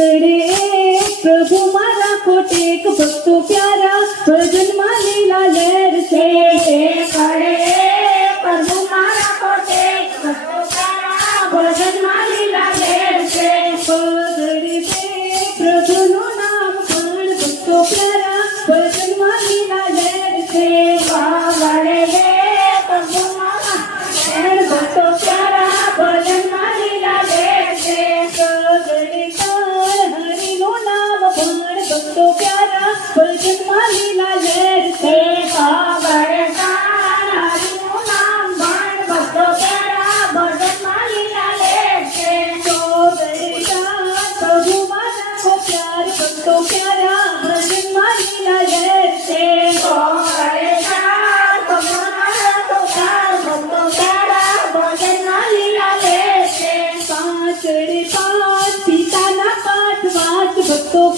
એક પ્રભુ મારા કોટેક ભક્તો પ્યારા. ભજનમાં લીલા લહેર છે. કરે પ્રભુ મારા કોટે ભક્તો ભજનમાં લીલા છે. પગડે પ્રભુનું નામ પણ ભક્તો પ્યારા. ભજનમાં લીલા લહેર છે. ભક્તો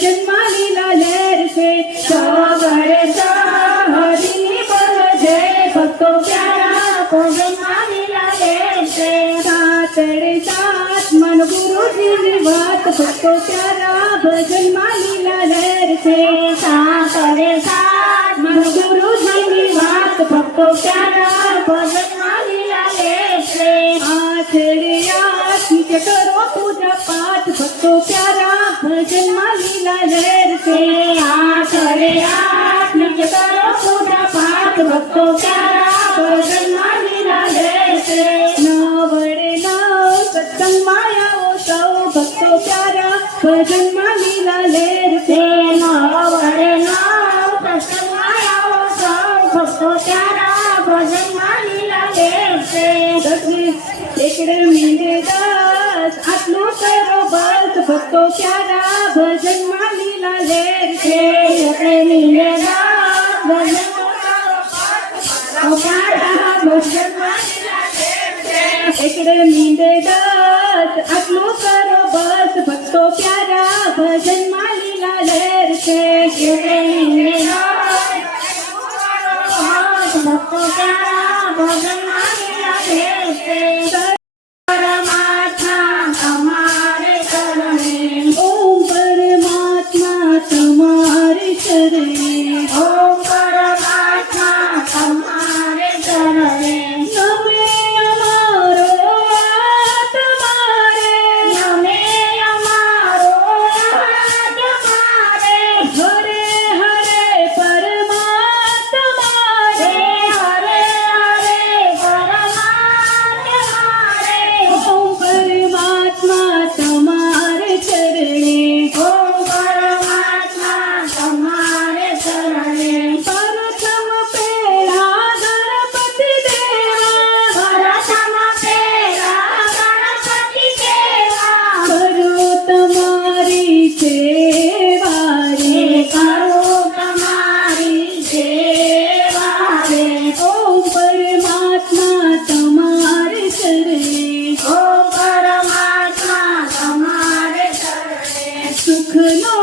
जन्मालीला प्यारा को जन्मालीला लहर से मन गुरु जी बात भक्तों प्यारा भजन मालीला लहर से मन गुरु बात प्यारा नित्य करो, पूजा पाठ। भक्तो प्यारा, भजन माँ लीला लहर से आठ हरे आठ नित्य करो, पूजा पाठ। भक्तों प्यारा, भजन माँ लीला लहर से नौ बड़े नौ, सत्संग माया वो सौ। भक्तो प्यारा, भजन माँ लीला लहर से नौ बड़े नौ, सत्संग माया वो सौ। भक्तों प्यारा, भजन माँ लीला लहर से दस सैकड़े मिलेगा આટલું કરો બસ ભક્તો પ્યારા ભજનમાં લીલા લહેર છે એટલે નીલે દાસ ભજનમાં તારા ભજનમાં લીલા લેશે એકડે મીંડે દસ આટલું કરો બસ ભક્તો પ્યારા ભજનમાં લીલા લહેર છે એટલે નીલે દાસ ભક્તો તારા ભજનમાં લીલા લેશે પરમાત્મા Euh, maintenant